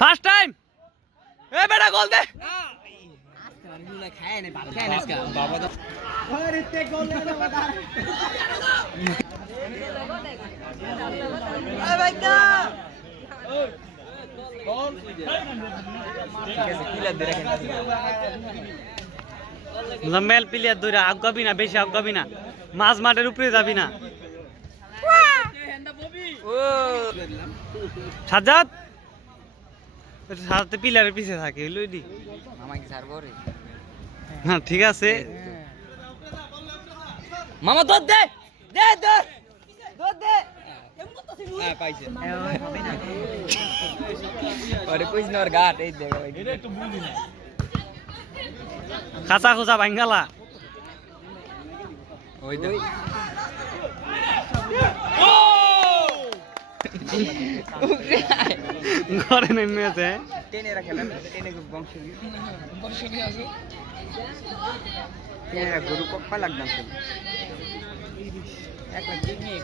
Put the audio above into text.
first time এ বেটা গোল দে খায় না ভালো খায় না আজকে বাবা তো আরে গোল দে বাবা আরে ভাই কা গোল ঠিক আছে প্লেয়ার ধরে রাখেন লম্বেল প্লেয়ার ধরে আগাবি না বেশি আগাবি না মাঝ মাঠের উপরে যাবি না ও সাজ্জাদ সাথে পিলারের পিছে থাকে লই দি মামা কি সারবো রে হ্যাঁ ঠিক আছে মামা দুধ দে দে দুধ দে হ্যাঁ পাইছে আরে কইছ না ওর গাট এই দেখ এটা একটু বুঝি না খাঁচা খুচা ভাঙ্গালা ওই দেখ ঘরে নেমে আছে টেনে রাখলাম টেনে বংশ আছে টেনে গরু কপ্পা লাগতাম এক লাখ নিয়ে